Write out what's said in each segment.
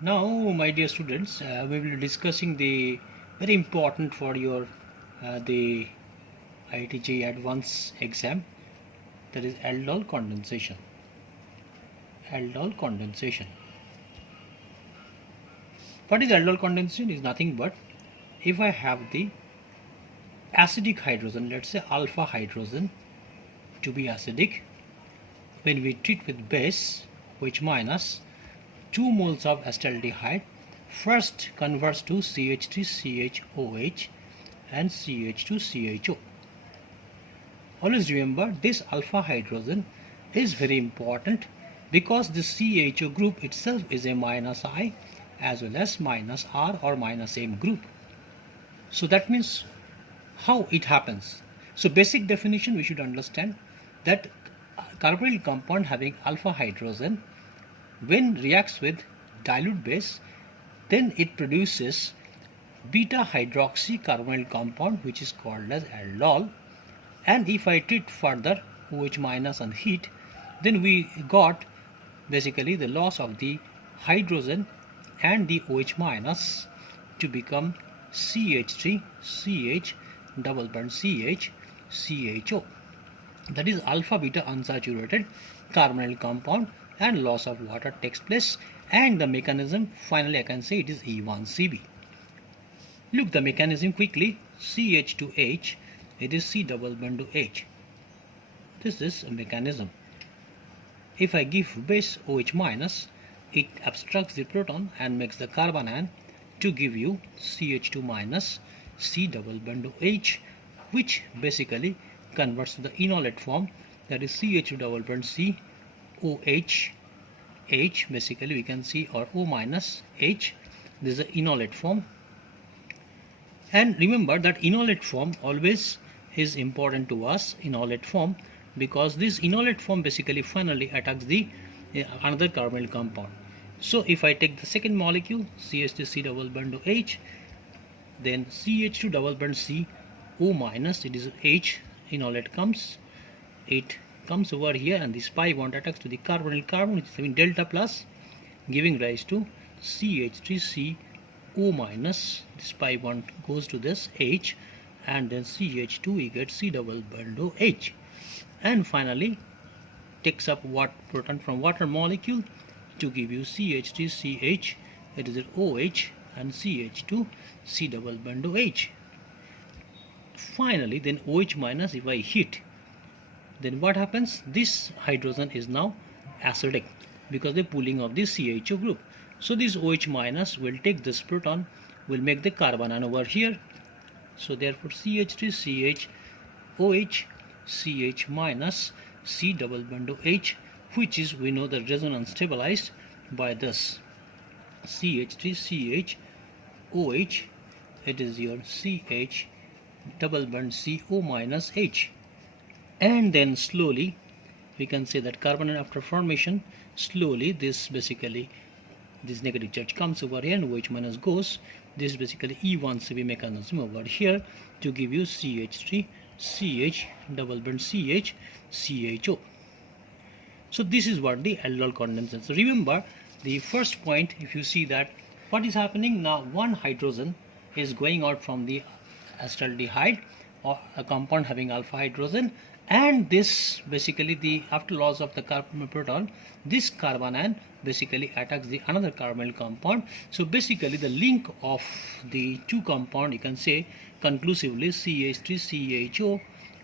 Now, my dear students, we will be discussing the very important for your the IIT JEE Advanced exam, that is aldol condensation. Aldol condensation. What is aldol condensation? Is nothing but if I have the acidic hydrogen, let's say alpha hydrogen, to be acidic, when we treat with base which minus 2 moles of acetaldehyde first converts to CH3CHOH and CH2CHO. Always remember, this alpha hydrogen is very important because the CHO group itself is a minus I as well as minus R or minus M group. So that means how it happens. So basic definition we should understand that carbonyl compound having alpha hydrogen, when reacts with dilute base, then it produces beta hydroxy carbonyl compound which is called as aldol. And if I treat further OH minus and heat, then we got basically the loss of the hydrogen and the OH minus to become CH3 CH double bond CH CHO. That is alpha beta unsaturated carbonyl compound, and loss of water takes place, and the mechanism finally I can say it is E1CB. Look the mechanism quickly. CH2H, it is C double bond to H. This is a mechanism. If I give base OH minus, it abstracts the proton and makes the carbon ion to give you CH2 minus C double bond to H, which basically converts to the enolate form, that is CH2 double bond C OH H, basically we can see, or O minus H. This is the enolate form. And remember that enolate form always is important to us, enolate form, because this enolate form basically finally attacks the another carbonyl compound. So if I take the second molecule CH3 double bond to H, then CH2 double bond C O minus, it is H, enolate comes, it comes over here, and this pi bond attacks to the carbonyl carbon which is having delta plus, giving rise to CH3C O minus. This pi bond goes to this H, and then CH2 we get C double bond to H, and finally takes up what proton from water molecule to give you CH3CH, it is OH, and CH2 C double bond to H. Finally then OH minus, if I heat, then what happens? This hydrogen is now acidic because the pooling of the CHO group. So this OH minus will take this proton, will make the carbon ion over here. So therefore CH3CH OH CH minus C double bond to H, which is, we know, the resonance stabilized by this CH3CH OH, it is your CH double bond CO minus H. And then slowly we can say that carbon after formation, slowly this basically this negative charge comes over here and OH minus goes. This is basically E1CB mechanism over here to give you CH3 CH double bond CH CHO. So this is what the aldol condensation. So remember the first point, if you see that what is happening now, one hydrogen is going out from the acetaldehyde or a compound having alpha hydrogen, and this basically the after loss of the carbon proton, this carbon ion basically attacks the another carbonyl compound. So basically the link of the two compound, you can say conclusively CH3CHO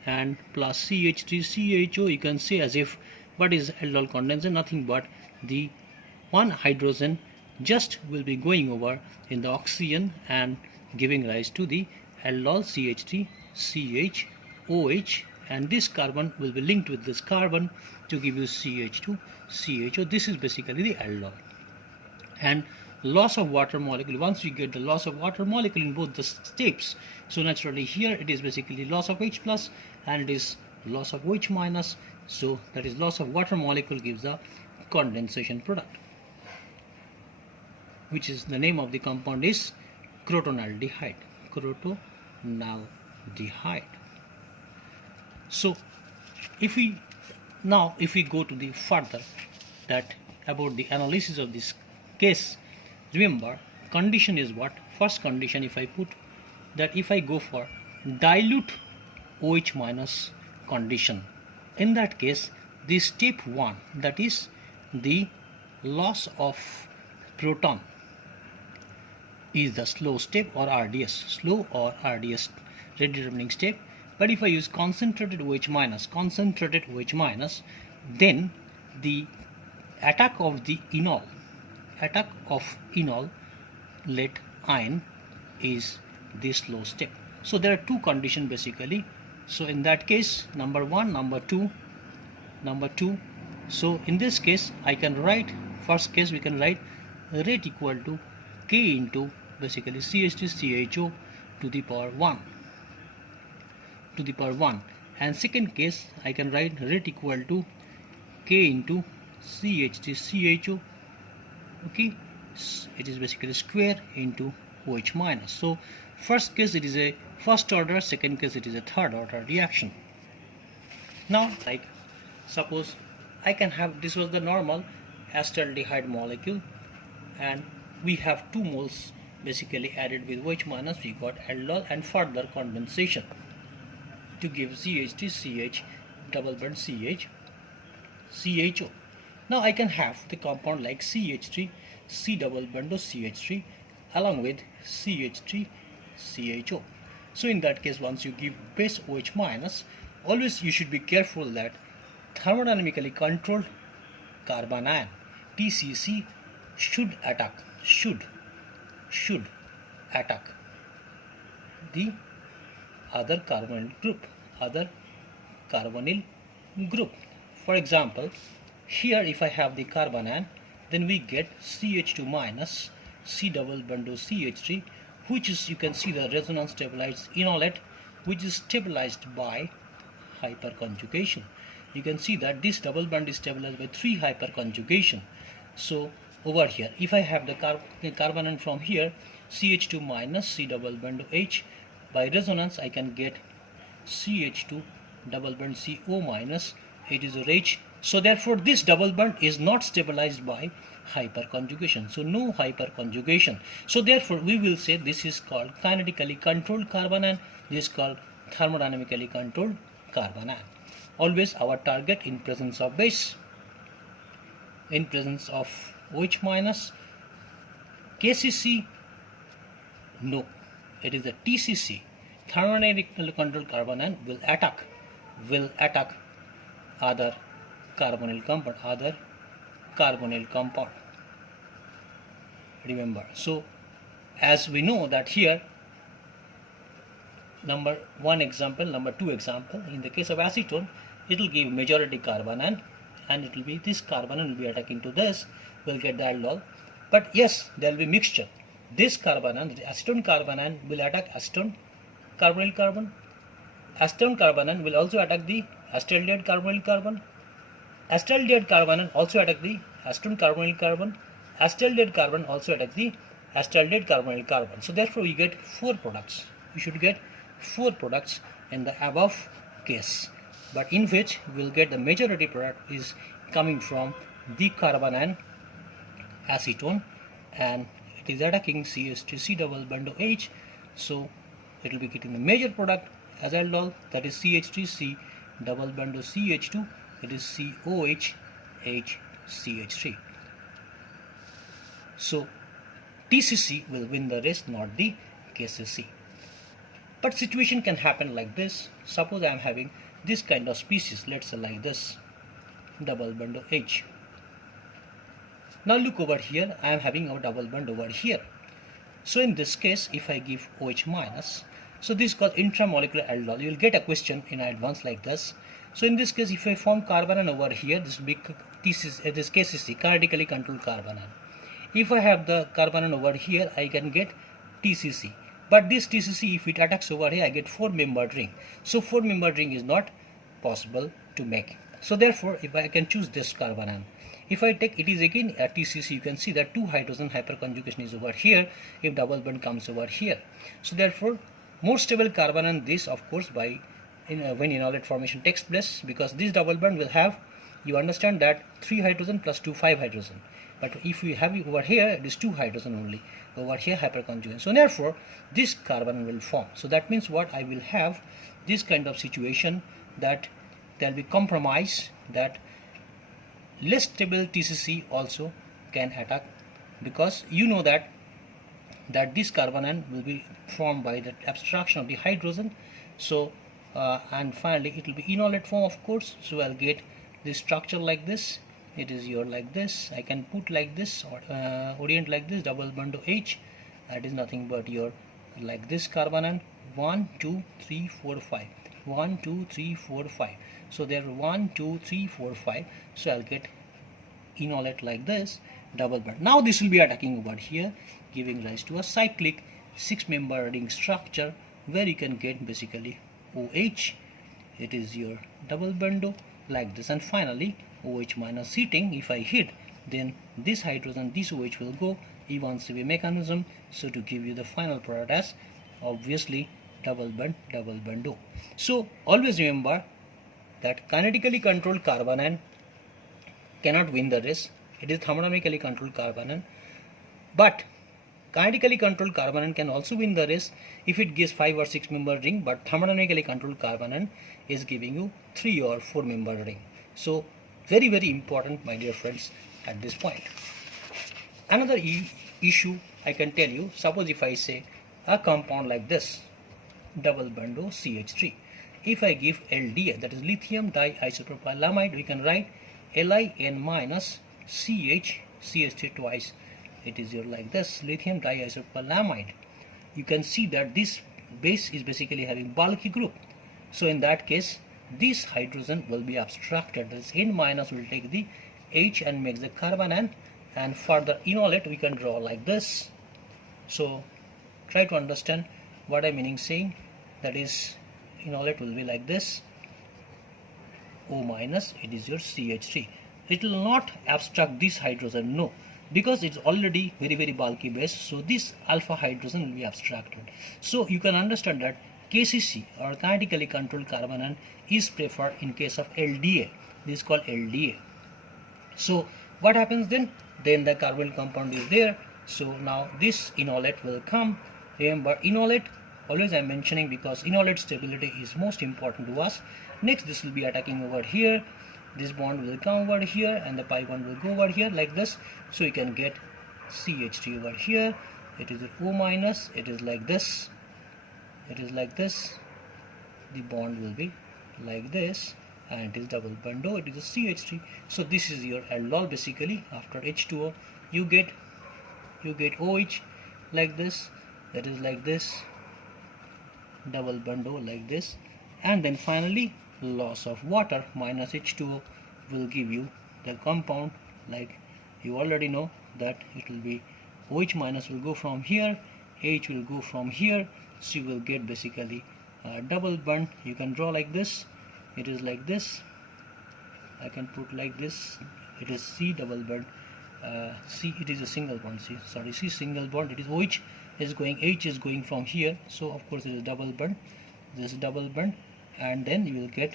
and plus CH3CHO, you can say as if what is aldol condensation, nothing but the one hydrogen just will be going over in the oxygen and giving rise to the aldol CH3 CH OH, and this carbon will be linked with this carbon to give you CH2 CHO. This is basically the aldol. And loss of water molecule, once you get the loss of water molecule in both the steps, so naturally here it is basically loss of H plus and it is loss of OH minus, so that is loss of water molecule gives the condensation product, which is the name of the compound is crotonaldehyde. Crotonaldehyde. So if we go to the further that about the analysis of this case, Remember, condition is what? First condition, if I put that, if I go for dilute OH minus condition, in that case the step 1, that is the loss of proton, is the slow step or RDS, slow or RDS rate determining step. But if I use concentrated OH minus, then the attack of enol late ion is the slow step. So there are two conditions basically. So in that case, number 1, number 2. So in this case I can write, first case we can write rate equal to K into basically CH3CHO to the power 1, and second case I can write rate equal to K into CH3CHO, okay, it is basically square into OH minus. So first case it is a first order, second case it is a third order reaction. Now, like suppose I can have, this was the normal acetaldehyde molecule, and we have 2 moles basically added with OH minus, we got aldol, and further condensation to give CH3CH double bond CHO. Now I can have the compound like CH3 C double bond of CH3 along with CH3CHO. So in that case, once you give base OH minus, always you should be careful that thermodynamically controlled carbon ion TCC should attack the other carbonyl group. For example, here if I have the carbon ion, then we get CH2 minus C double bond of CH3, which is, you can see the resonance stabilized enolate, which is stabilized by hyperconjugation. You can see that this double bond is stabilized by 3 hyperconjugation. So over here, if I have the carbon ion from here, CH2 minus C double bond H, by resonance I can get CH2 double bond CO minus, it is a H. So therefore this double bond is not stabilized by hyperconjugation, so no hyperconjugation. So therefore we will say this is called kinetically controlled carbon ion, this is called thermodynamically controlled carbon ion. Always our target in presence of base, in presence of OH minus. KCC, no, it is the TCC, thermodynamically controlled carbon ion will attack other carbonyl compound, remember. So as we know that here, number 1 example, number 2 example, in the case of acetone, it will give majority carbon ion, and it will be this carbon ion will be attacking to this, will get the aldol. But yes, there will be mixture. This carbon ion, the acetone carbon ion, will attack acetone carbonyl carbon. Acetone carbon ion will also attack the acetaldehyde carbonyl carbon. Acetaldehyde carbon ion also attack the acetone carbonyl carbon. Acetaldehyde carbon also attack the acetaldehyde carbonyl carbon. So therefore we get 4 products. We should get 4 products in the above case, but in which we will get the majority product is coming from the carbon ion acetone, and it is attacking CH3C double bond of H. So it will be getting the major product as aldol, that is CH3C double bond of CH2, it is COH HCH3. So TCC will win the race, not the KCC. But situation can happen like this. Suppose I am having this kind of species, let's say like this, double bond of H. Now look over here, I am having a double bond over here. So in this case, if I give OH minus, so this is called intramolecular aldol. You will get a question in advance like this. So in this case, if I form carbon ion over here, this big this KCC, kinetically controlled carbon ion. If I have the carbon ion over here, I can get TCC. But this TCC, if it attacks over here, I get 4-membered ring. So 4-membered ring is not possible to make. So therefore, if I can choose this carbon ion, if I take, it is again a TCC, you can see that 2 hydrogen hyperconjugation is over here if double bond comes over here. So therefore, more stable carbon ion this, of course, by when enolate formation takes place, because this double bond will have, you understand that 3 hydrogen plus 2 5 hydrogen. but if we have it over here, it is 2 hydrogen only. Over here hyperconjugation. So therefore this carbon will form. So that means what, I will have this kind of situation that there will be compromise, that less stable TCC also can attack, because you know that this carbon will be formed by the abstraction of the hydrogen. So and finally it will be enolate form, of course. So I'll get this structure like this. It is your like this. I can put like this, or orient like this, double bond to H. That is nothing but your like this carbon 1 2 3 4 5, 1 2 3 4 5. So there are 1 2 3 4 5. So I'll get enolate like this, double bond. Now this will be attacking over here, giving rise to a cyclic 6-member ring structure, where you can get basically OH. It is your double bond like this, and finally OH minus heating. If I hit, then this hydrogen, this OH will go E1CB mechanism, so to give you the final product as obviously double bond O. So always remember that kinetically controlled carbanion cannot win the race. It is thermodynamically controlled carbanion, but kinetically controlled carbanion can also win the race if it gives 5 or 6 member ring, but thermodynamically controlled carbanion is giving you 3 or 4 member ring. So very, very important, my dear friends, at this point. Another issue I can tell you, suppose if I say a compound like this, double bond CH3, if I give LDA, that is lithium diisopropylamide, we can write LiN minus CH3 twice. It is your like this, lithium diisopropylamide. You can see that this base is basically having bulky group. So in that case, this hydrogen will be abstracted. This N minus will take the H and makes the carbon, and further enolate we can draw like this. So try to understand what I meaning saying. That is, enolate will be like this, O minus, it is your CH3. It will not abstract this hydrogen, no, because it's already very, very bulky base. So this alpha hydrogen will be abstracted. So you can understand that KCC, or kinetically controlled carbanion, is preferred in case of LDA. This is called LDA. So what happens then? Then the carbonyl compound is there. So now this enolate will come. Remember, enolate always I'm mentioning, because enolate stability is most important to us. Next, this will be attacking over here. This bond will come over here, and the pi bond will go over here like this. So you can get CH3 over here. It is O minus. It is like this. It is like this. The bond will be like this, and it is double bond O. It is a CH3. So this is your aldol. Basically, after H2O, you get OH like this. That is like this, double bond O like this, and then finally loss of water minus H2O will give you the compound, like you already know that it will be OH minus will go from here, H will go from here. So you will get basically a double bond. You can draw like this. It is like this. I can put like this. It is C double bond. C, it is a single bond. C single bond. It is OH is going, H is going from here. So of course it is double bond. This double bond, and then you will get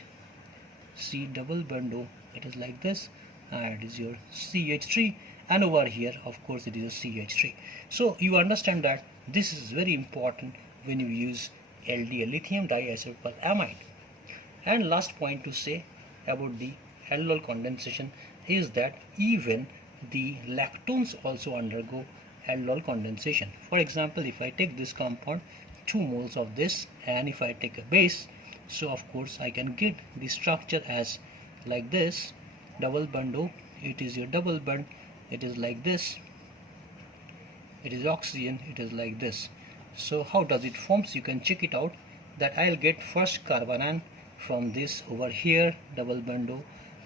C double bond O. It is like this, and it is your CH3, and over here of course it is a CH3. So you understand that this is very important when you use LDA, lithium diisopropylamide. And last point to say about the aldol condensation is that even the lactones also undergo aldol condensation. For example, if I take this compound, 2 moles of this, and if I take a base, so of course I can get the structure as like this, double bond O. It is your double bond. It is like this. It is oxygen. It is like this. So how does it forms? You can check it out. That I'll get first carbanion from this over here, double bond O.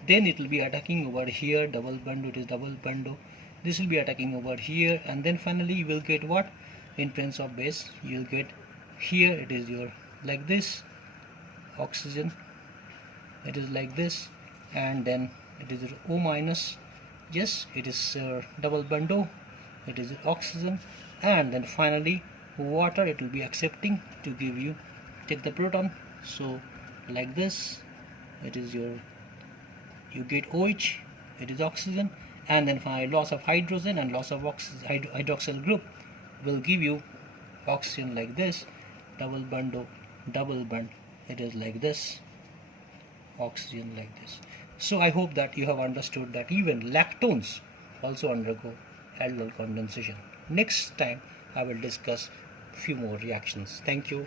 Then it will be attacking over here, double bond O. It is double bond O. This will be attacking over here, and then finally you will get what? In presence of base, you will get here. It is your like this, oxygen. It is like this, and then it is O minus. Yes, it is double bond O. It is oxygen, and then finally water. It will be accepting to give you, take the proton. So like this, it is your, you get OH. It is oxygen, and then finally loss of hydrogen and loss of hydroxyl group will give you oxygen like this, double bond, it is like this, oxygen like this. So I hope that you have understood that even lactones also undergo aldol condensation. Next time I will discuss few more reactions. Thank you.